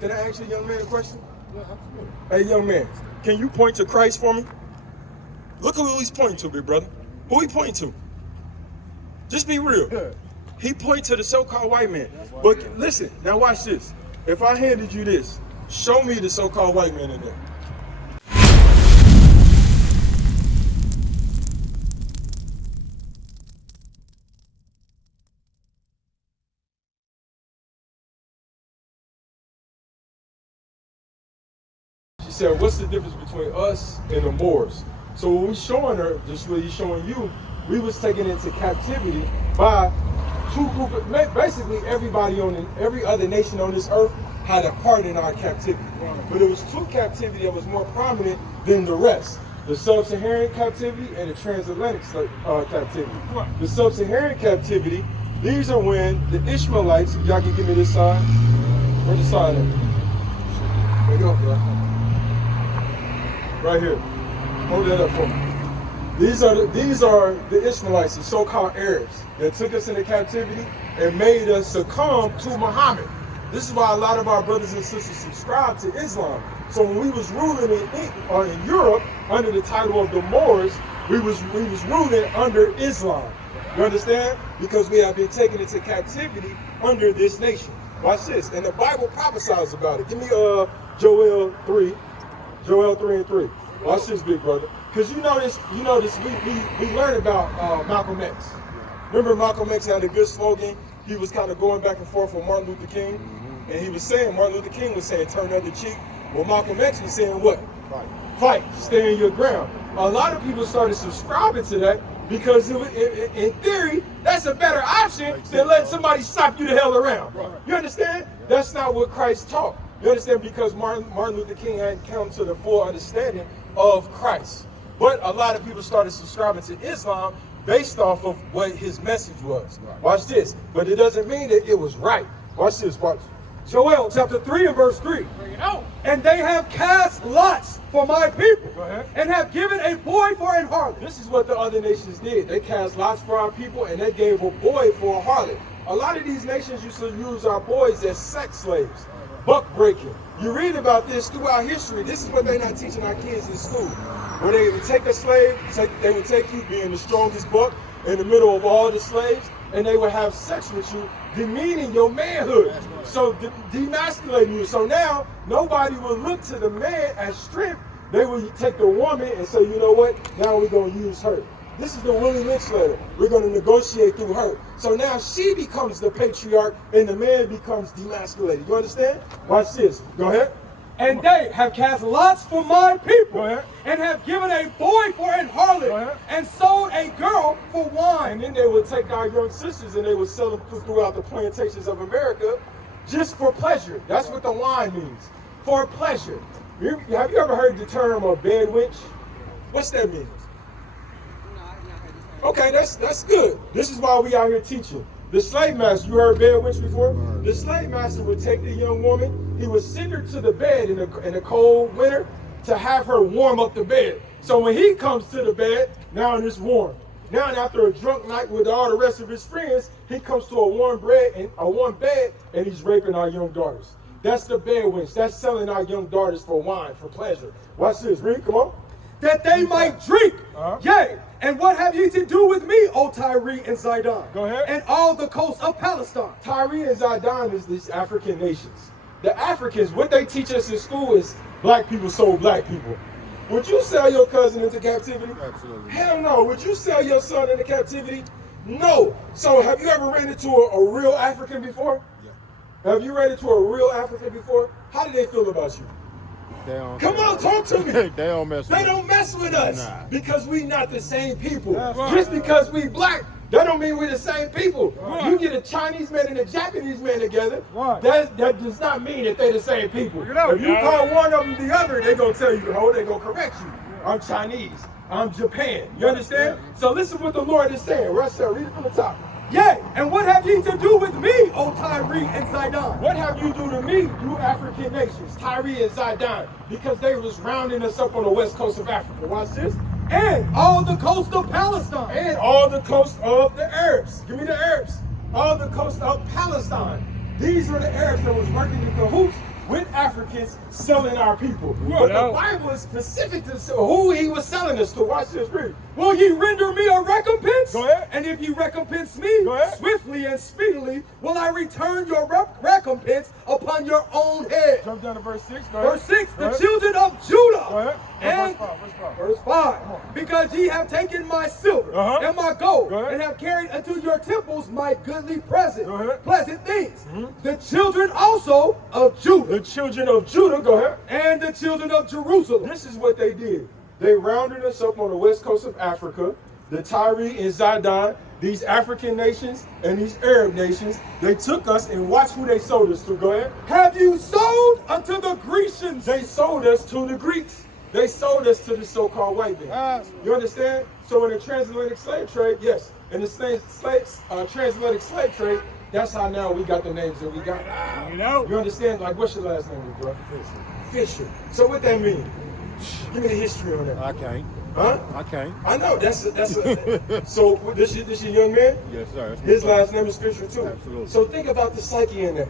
Can I ask you, young man, a question? Yeah, absolutely. Hey, young man, can you point to Christ for me? Look at who he's pointing to, big brother. Who he pointing to? Just be real. He pointed to the so-called white man. But listen, now watch this. If I handed you this, show me the so-called white man in there. She said, what's the difference between us and the Moors? So when we showing her, just what he's showing you, we was taken into captivity by two groups. Basically, every other nation on this earth had a part in our captivity. But it was two captivity that was more prominent than the rest. The sub-Saharan captivity and the transatlantic captivity. The sub-Saharan captivity, these are when the Ishmaelites, y'all can give me this sign. Where's the sign at? There you go, bro. Right here. Hold that up for me. These are the Ishmaelites, the so-called Arabs, that took us into captivity and made us succumb to Muhammad. This is why a lot of our brothers and sisters subscribe to Islam. So when we was ruling in Europe under the title of the Moors, we was ruling under Islam. You understand? Because we have been taken into captivity under this nation. Watch this. And the Bible prophesies about it. Give me Joel 3 and 3. Watch this, big brother. Because you notice, we learned about Malcolm X. Remember Malcolm X had a good slogan? He was kind of going back and forth with Martin Luther King. And he was saying, Martin Luther King was saying, turn the other cheek. Well, Malcolm X was saying what? Fight, stand your ground. A lot of people started subscribing to that because in theory, that's a better option than letting somebody slap you the hell around. You understand? That's not what Christ taught. You understand? Because Martin Luther King hadn't come to the full understanding of Christ. But a lot of people started subscribing to Islam based off of what his message was. Watch this. But it doesn't mean that it was right. Watch this. Watch. Joel chapter 3 and verse 3. Bring it out. And they have cast lots for my people. Go ahead. And have given a boy for an harlot. This is what the other nations did. They cast lots for our people and they gave a boy for a harlot. A lot of these nations used to use our boys as sex slaves. Buck breaking. You read about this throughout history. This is what they're not teaching our kids in school. Where they would take a slave, they would take you being the strongest buck in the middle of all the slaves, and they would have sex with you, demeaning your manhood. So demasculating you. So now nobody will look to the man as strength. They will take the woman and say, you know what? Now we're going to use her. This is the Willie Lynch letter. We're going to negotiate through her. So now she becomes the patriarch and the man becomes demasculated. You understand? Watch this. Go ahead. And they have cast lots for my people. Go ahead. And have given a boy for an harlot. And sold a girl for wine. And then they would take our young sisters and they would sell them throughout the plantations of America just for pleasure. That's what the wine means. For pleasure. Have you ever heard the term a bed wench? What's that mean? Okay, that's good. This is why we out here teaching. The slave master, you heard bed wench before? The slave master would take the young woman, he would send her to the bed in a cold winter to have her warm up the bed. So when he comes to the bed, now it's warm. Now after a drunk night with all the rest of his friends, he comes to a warm bed and he's raping our young daughters. That's the bed wench. That's selling our young daughters for wine, for pleasure. Watch this, read, come on. That they might drink. Yea, and what have ye to do with me, O Tyre and Zidon? Go ahead. And all the coast of Palestine. Tyre and Zidon is these African nations. The Africans, what they teach us in school is black people sold black people. Would you sell your cousin into captivity? Absolutely. Hell no. Would you sell your son into captivity? No. So have you ever ran into a real African before? Yeah. Have you ran into a real African before? How do they feel about you? Come on, talk to me. They don't mess with us. They don't mess with us. Nah. Because we not the same people. Right. Just because we black, that don't mean we're the same people. Right. You get a Chinese man and a Japanese man together, right. that does not mean that they're the same people. If you call one of them the other, they're going to tell you, they're going to correct you. I'm Chinese. I'm Japan. You understand? Yeah. So listen what the Lord is saying. Right there, read it from the top. Yea, and what have ye to do with me, O Tyre and Zidon? What have you do to me, you African nations, Tyre and Zidon? Because they was rounding us up on the west coast of Africa. Watch this. And all the coast of Palestine. And all the coast of the Arabs. Give me the Arabs. All the coast of Palestine. These were the Arabs that was working in cahoots with Africans selling our people. But the Bible is specific to who he was selling us to. Watch this, read. Will ye render me a recompense? Go ahead. And if ye recompense me swiftly and speedily, will I return your recompense upon your own head. Jump down to verse 6. Go ahead. Verse 6, the children of Judah. Go ahead. And verse 5, because ye have taken my silver and my gold, and have carried unto your temples my goodly pleasant things. The children also of Judah. The children of Judah, go ahead. And the children of Jerusalem. This is what they did. They rounded us up on the west coast of Africa. The Tyre and Zidon, these African nations and these Arab nations, they took us and watch who they sold us to. Go ahead. Have you sold unto the Grecians? They sold us to the Greeks. They sold us to the so-called white man. You understand? So in the transatlantic slave trade, yes, in the transatlantic slave trade, that's how now we got the names that we got. You know? You understand? Like, what's your last name, bro? Fisher. So what that mean? Give me the history on that. I can't. Huh? I can't. I know. So this your young man? Yes, sir. His last name is Fisher too. Absolutely. So think about the psyche in there.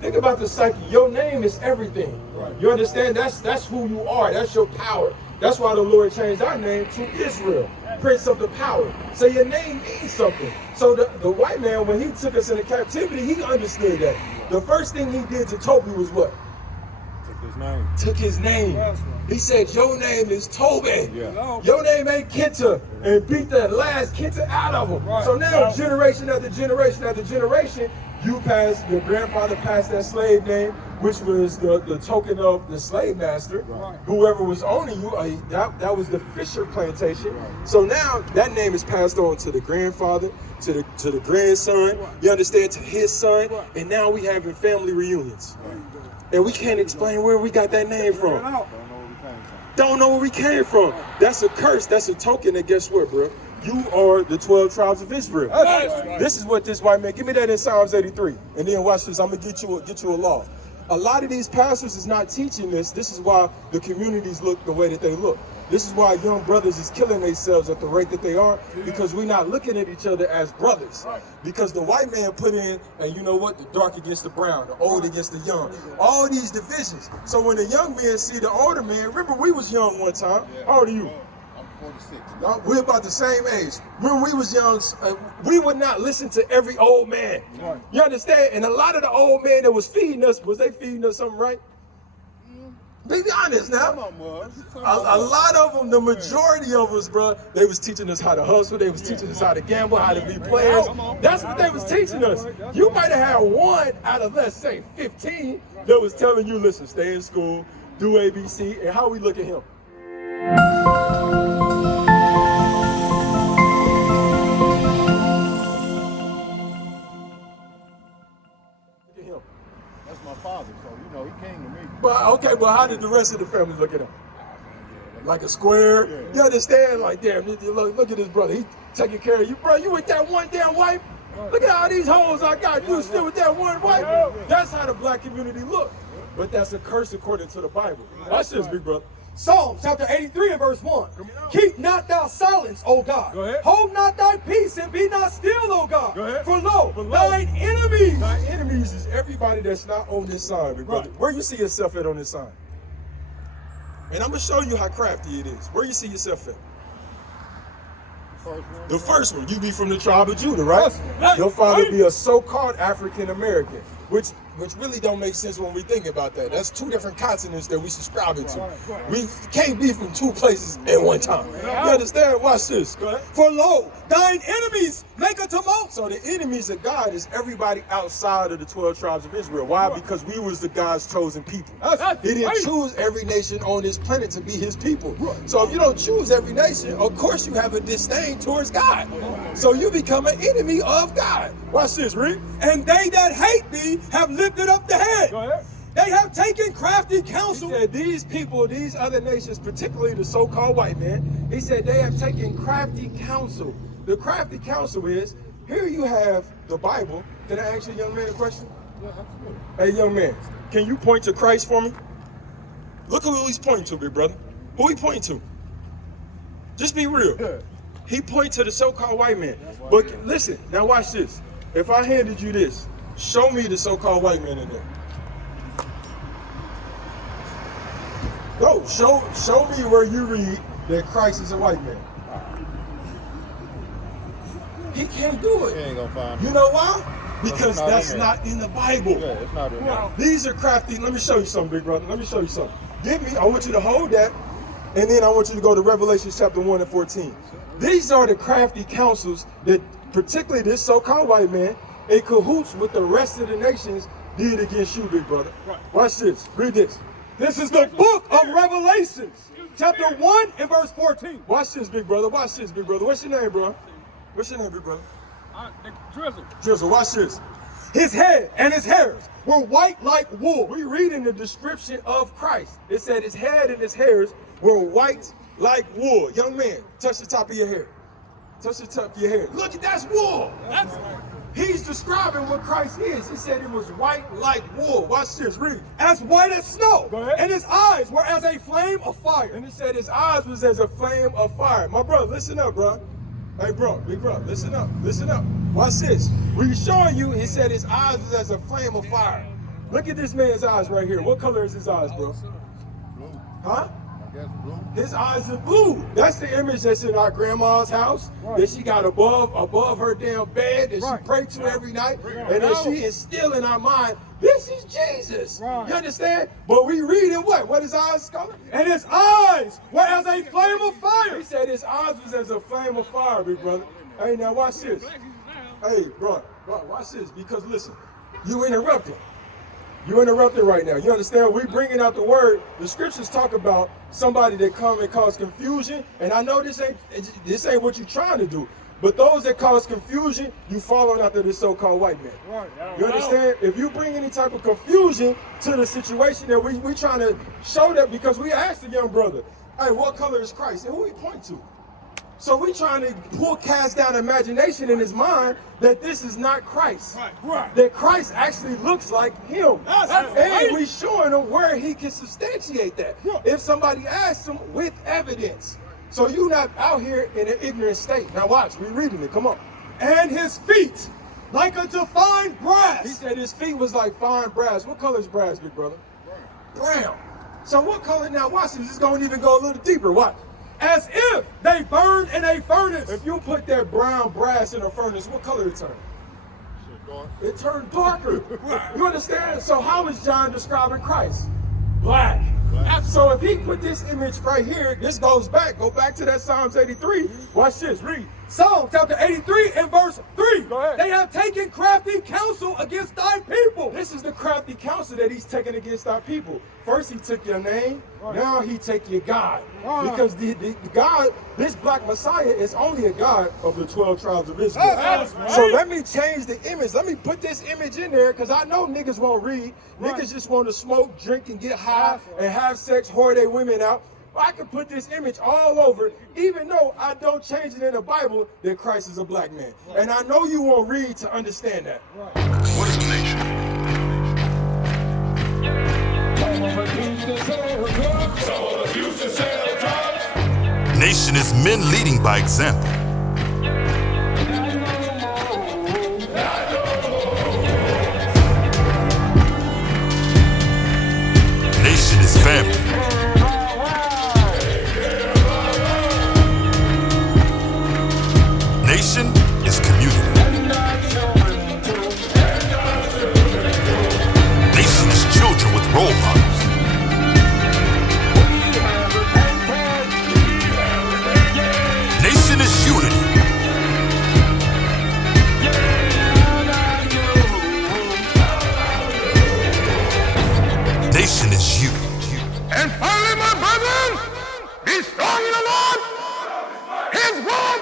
Think about the psyche. Your name is everything. Right. You understand? That's who you are. That's your power. That's why the Lord changed our name to Israel, Prince of the Power. So your name means something. So the white man, when he took us into captivity, he understood that. The first thing he did to Toby was what? Took his name. He said, your name is Toby. Yeah. Your name ain't Kenta, and beat that last Kenta out of him. So now, generation after generation after generation, your grandfather passed that slave name, which was the token of the slave master. Whoever was owning you, that was the Fisher plantation. So now that name is passed on to the grandfather, to the grandson, you understand, to his son, and now we having family reunions. And we can't explain where we got that name from. Don't know where we came from. That's a curse. That's a token. And guess what, bro? You are the 12 tribes of Israel. This is what this white man. Give me that in Psalms 83, and then watch this. I'm gonna get you a law. A lot of these pastors is not teaching this. This is why the communities look the way that they look. This is why young brothers is killing themselves at the rate that they are, because we're not looking at each other as brothers. Because the white man put in, and you know what, the dark against the brown, the old against the young, all these divisions. So when the young men see the older man, remember we was young one time. How old are you? I'm 46. We're about the same age. When we was young, we would not listen to every old man. You understand? And a lot of the old men that was feeding us, was they feeding us something right? Be honest now. A lot of them, the majority of us, bro, they was teaching us how to hustle. They was teaching us how to gamble, how to be players. That's what they was teaching us. You might have had one out of, let's say, 15 that was telling you, listen, stay in school, do ABC, and how we look at him. That's my father, so you know he came to me. But okay, but how did the rest of the family look at him? Like a square? You understand? Like, damn, look at this brother. He taking care of you, bro. You with that one damn wife? Look at all these hoes I got. You still with that one wife? That's how the black community look. But that's a curse according to the Bible. Watch this, big brother. Psalms chapter 83 and verse 1. Keep not thou silence, O God. Hold not thy peace and be not still, O God. For lo, thine enemies. Thine enemies is everybody that's not on this sign, big brother. Where you see yourself at on this sign? And I'm going to show you how crafty it is. Where you see yourself at? The first one. You be from the tribe of Judah, right? Your father be a so-called African American, which really don't make sense when we think about that. That's two different continents that we subscribing to. We can't be from two places at one time. You understand? Watch this. Go ahead. For lo, thine enemies make a tumult. So the enemies of God is everybody outside of the 12 tribes of Israel. Why? Because we was the God's chosen people. He didn't choose every nation on this planet to be his people. So if you don't choose every nation, of course you have a disdain towards God. So you become an enemy of God. Watch this, read. And they that hate thee have lifted up the head. They have taken crafty counsel. He said these people, these other nations, particularly the so-called white man, he said they have taken crafty counsel. The crafty counsel is, here you have the Bible. Can I ask you, young man, a question? Yeah, absolutely. Hey, young man, can you point to Christ for me? Look who he's pointing to, big brother. Who he pointing to? Just be real. He pointed to the so-called white man. But listen, now watch this. If I handed you this, show me the so-called white man in there. No, show me where you read that Christ is a white man. He can't do He it. ain't gonna find me. You know why? Because not that's in there. not in the Bible. Yeah, it's not in there. These are crafty. Let me show you something, big brother. Let me show you something. I want you to hold that, and then I want you to go to Revelation chapter 1 and 14. These are the crafty counsels that particularly this so-called white man in cahoots with the rest of the nations did against you, big brother. Watch this. Read this. This is the book of Revelations, chapter 1 and verse 14. Watch this, big brother. Watch this, big brother. What's your name, bro? What's your name, big brother? Drizzle. Drizzle, watch this. His head and his hairs were white like wool. We read in the description of Christ. It said his head and his hairs were white like wool. Young man, touch the top of your hair. Touch the top of your hair. Look, that's wool. He's describing what Christ is. He said it was white like wool. Watch this, read. As white as snow. Go ahead. And his eyes were as a flame of fire. And he said his eyes was as a flame of fire. My brother, listen up, bro. Hey, bro, big bro, listen up, listen up. Watch this. We're showing you, he said his eyes was as a flame of fire. Look at this man's eyes right here. What color is his eyes, bro? Blue. Huh? I guess blue. His eyes are blue. That's the image that's in our grandma's house that she got above her damn bed that she prayed to every night. And then she is still in our mind, this is Jesus. You understand? But we read in what his eyes color? And his eyes were as a flame of fire. He said his eyes was as a flame of fire, big brother. Hey, now watch this. Hey, bro, watch this. Because listen, you interrupted. You interrupted right now. You understand? We bringing out the word. The scriptures talk about somebody that come and cause confusion. And I know this ain't what you're trying to do. But those that cause confusion, you following after this so-called white man. You understand? If you bring any type of confusion to the situation that we trying to show that, because we asked the young brother, hey, what color is Christ? And who he point to? So we trying to cast down imagination in his mind that this is not Christ. That Christ actually looks like him. And we showing him where he can substantiate that. If somebody asks him with evidence. So you not out here in an ignorant state. Now watch, we reading it, come on. And his feet like unto fine brass. He said his feet was like fine brass. What color is brass, big brother? Brown. So what color, now watch this, it's gonna even go a little deeper, watch. As if they burned in a furnace. If you put that brown brass in a furnace, what color it turn? It turned darker. You understand? So how is John describing Christ? Black. So if he put this image right here, this go back to that Psalms 83. Watch this, read. Psalm chapter 83 and verse 3. Go ahead. They have taken crafty counsel against thy people. This is the crafty counsel that he's taking against our people. First he took your name, now he take your God. Because the God, this black Messiah is only a God of the 12 tribes of Israel. So let me change the image. Let me put this image in there, because I know niggas won't read. Niggas just want to smoke, drink, and get high and have sex, whore their women out. I can put this image all over, even though I don't change it in the Bible that Christ is a black man. And I know you won't read to understand that. What is a nation? Nation is men leading by example. Nation is family. Nation is community. Nation is children with role models. Nation is unity. Nation is you. And finally, my brethren, be strong in the Lord, His word